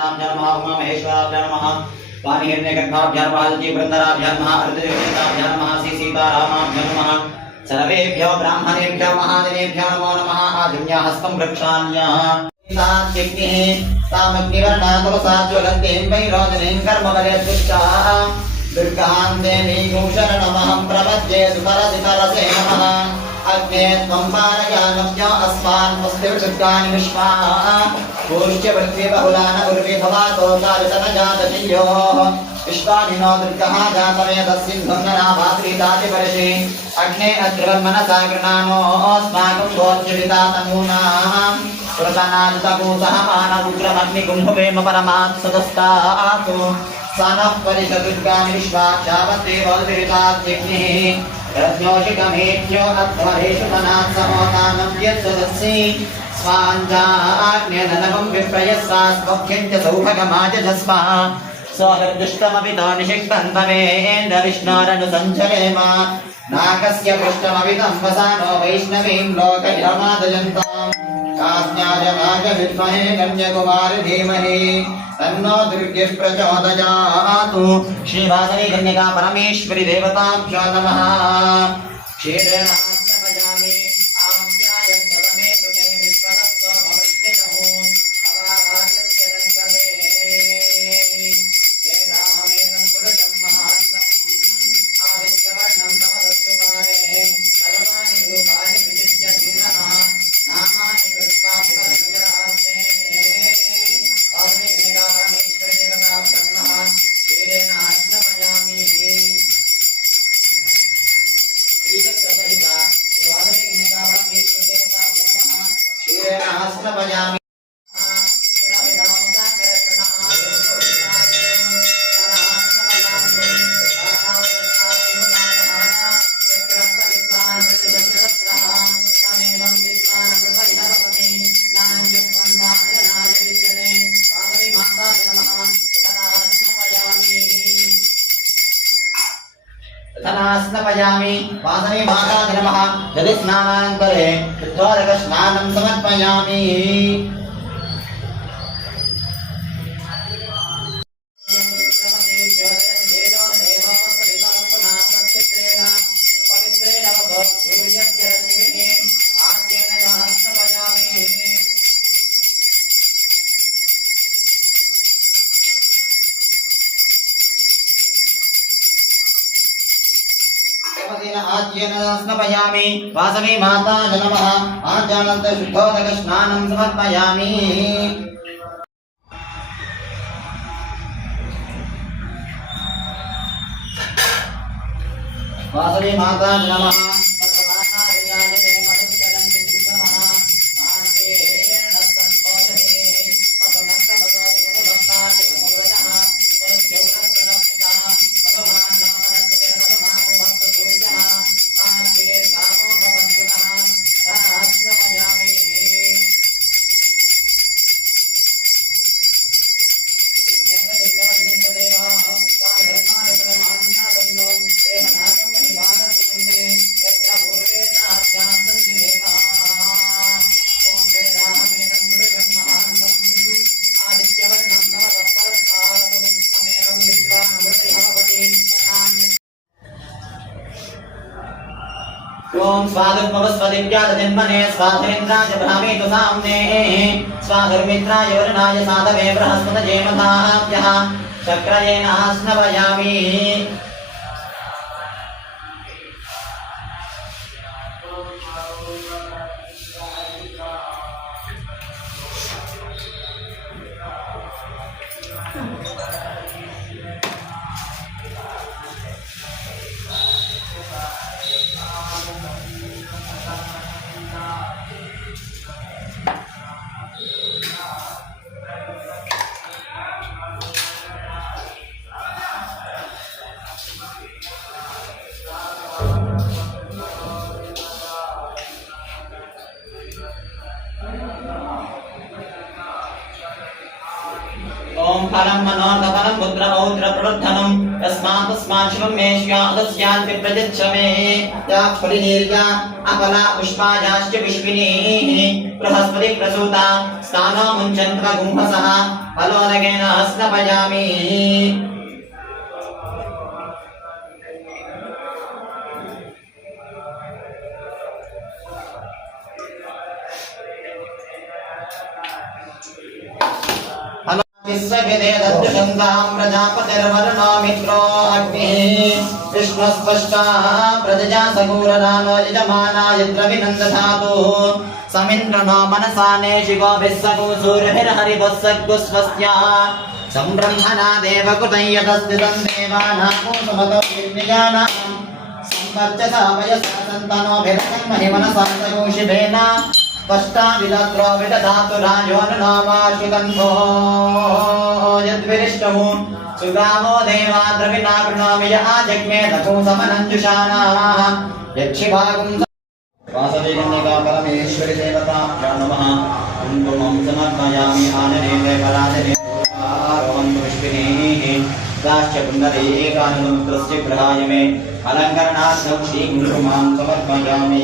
नाभ्यां नमः उमा महेश्वराभ्यां नमः वाणिहिरण्यगर्भाभ्यां पार्वतीवृन्दराभ्यां नमः अर्धदेवताभ्यां नमः श्रीसीतारामाभ्यां नमः सर्वेभ्यो ब्राह्मणेभ्यो महाजनेभ्यो नमो नमः आदिन्या हस्तं रक्षाम्यः तात्यग्निः तामग्निवर्णातमसाज्वलन्तीं वैरोचनीं कर्मवलयदुष्टाः दुर्गां देवीं शरणमहं प्रपद्ये सुतरसितरसे नमः अग्ने त्वं पारयानव्य अस्मान् पुष्टिविशुद्धानि विश्वाः पूज्य पृथ्वी बहुलान उर्वी भवातो तारुतनजाततियोः विश्वानिनो दुर्गः जातवेदस्सिन्धुर्ननाभाद्रीतातिपरिषि अग्ने अद्रिवन्मनसा गृणानो अस्माकं गोच्यविता तनूनाम् कृतनादितभूतः मानवुग्रमग्निकुम्भवेम परमात् सदस्तातु सनः परिषदुर्गानि विश्वाक्षावत्रेवोदविरितात्यग्निः रज्ञोषिकमेभ्यो अध्वरेषु मनात् समोतानं यत्सदस्सि स्वाञ्जाग्न्यननवं विप्रयस्वा स्वभ्यं च सौभगमाजस्वा स्वहर्दुष्टमपि तो निषिक्तं तवेन्द्रविष्णोरनुसञ्चरेम नाकस्य पृष्ठमपि तं वसानो वैष्णवीं लोकयमादयन्ताम् कास्याजमाज विद्महे कन्याकुमारी धीमहि तन्नो दुर्गे प्रचोदयातु। श्रीवासवी कन्यका परमेश्वरी देवताभ्यो नमः। क्षीरेण आज्ञापयामि आप्यायं सदमेतु ते विश्वतत्त्व भविष्ययुः अवाहायस्य रङ्गते तेनाहमेनं पुरुषं महान्तम् आदित्यवर्णं तमदस्तु पारे सर्वाणि रूपाणि विजित्य धीरः नामानि कृत्वा शिवधनुजरास्ते स्नापयामि वासवी माता नमः। यदि स्नानानन्तरे शुद्धोदकस्नानं समर्पयामि। स्नापयामि वासवी माता नमः। आज्ञानन्तर शुद्धोदकस्नानं समर्पयामि। वासवी माता नमः। ओम स्वादुर्भवस्वदिव्याजन्मने स्वाधरिन्द्राय ब्राह्मेतु साम्ने स्वाधर्मित्राय वरुणाय साधवे बृहस्पतये मधाभ्यः चक्रयेन स्नपयामि। ओम फलं मनोरथ फलं पुत्र पौत्र प्रवर्धनम् तस्मा तस्मात् शिवं मे श्यादस्यान्ति प्रयच्छ मे या फलिनीर्या अपला पुष्पायाश्च पुष्पिनीः बृहस्पति प्रसूता स्थानो मुञ्चन्त्वा गुम्भसः फलोदकेन स्नपयामि विश्वविदे दत्तशन्तां प्रजापतिर्वरुणो मित्रो अग्निः विष्णुस्पष्टाः प्रजया सगूरनानो यजमाना यत्र विनन्दधातु समिन्द्रनो मनसा नेशिको विस्सगो सूर्यभिर्हरिवस्सग्गुस्वस्या सम्ब्रह्मणा देवकृतं यतस्थितं देवानां सुमतो निर्निजानां संवर्चसा वयसा सन्तनोभिरकं महिमनसा सगोषिभेन पष्टा विदत्रो विदधातु राजोन्नामाश्रितन्तो यद्विरिष्टमु सुगावो देवा द्रविणा कृणोमि य आजग्मे तको समनञ्जुषाणाः यक्षिभागुं वासविकन्यका परमेश्वरि देवताभ्यो नमः कुङ्कुमं समर्पयामि आननेन्द्रे पराजने आरोहन्तु पुष्पिनीः दाश्च पुण्डरीकानुमुद्रस्य गृहाय मे अलङ्करणार्थं श्रीकुङ्कुमां समर्पयामि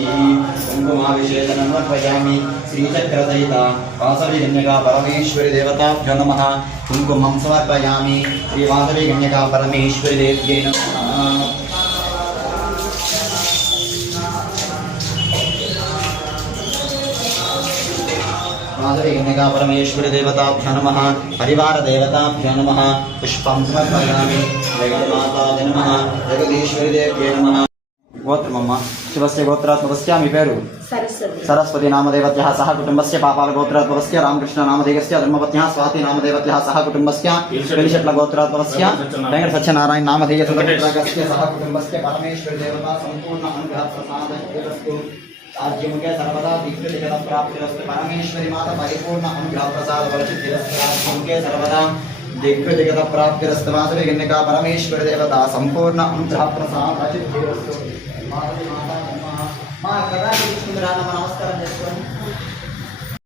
कुङ्कुमाभिषेचनं समर्पयामि श्रीचक्रसहिता वासविकन्यका परमेश्वरि देवताभ्यो नमः कुङ्कुमं समर्पयामि श्रीवासविकन्यका परमेश्वरि देव्यै नमः वासविकन्यका परमेश्वरि देवताभ्यो नमः परिवार देवताभ्यो नमः पुष्पं समर्पयामि जगन्माताय नमः जगदीश्वरि देव्यै नमः गोत्रमम्मा शिवस्य गोत्रात्मकस्य मी पेरु सरस्वती नामदेवत्यः सह कुटुम्बस्य पापालगोत्रात्मकस्य रामकृष्ण नामधेयस्य धर्मपत्न्यः स्वाति नामदेवत्यः सह कुटुम्बस्य वेलिशट्लगोत्रात्मकस्य वेङ्कटसत्यनारायण नामधेयस्य सह कुटुम्बस्य परमेश्वरि देवता सम्पूर्ण अनुग्रह प्रसादस्तु राज्यमुखे सर्वदा दिग्विजय प्राप्तिरस्तु परमेश्वरी माता परिपूर्ण अनुग्रह प्रसाद वर्षितिरस्तु राज्यमुखे सर्वदा दिग्विजय प्राप्तिरस्तु वासविकन्यका परमेश्वरी देवता संपूर्ण अनुग्रह प्रसाद वर्षितिरस्तु माता नमः मा कदाचित् सुंदरानमः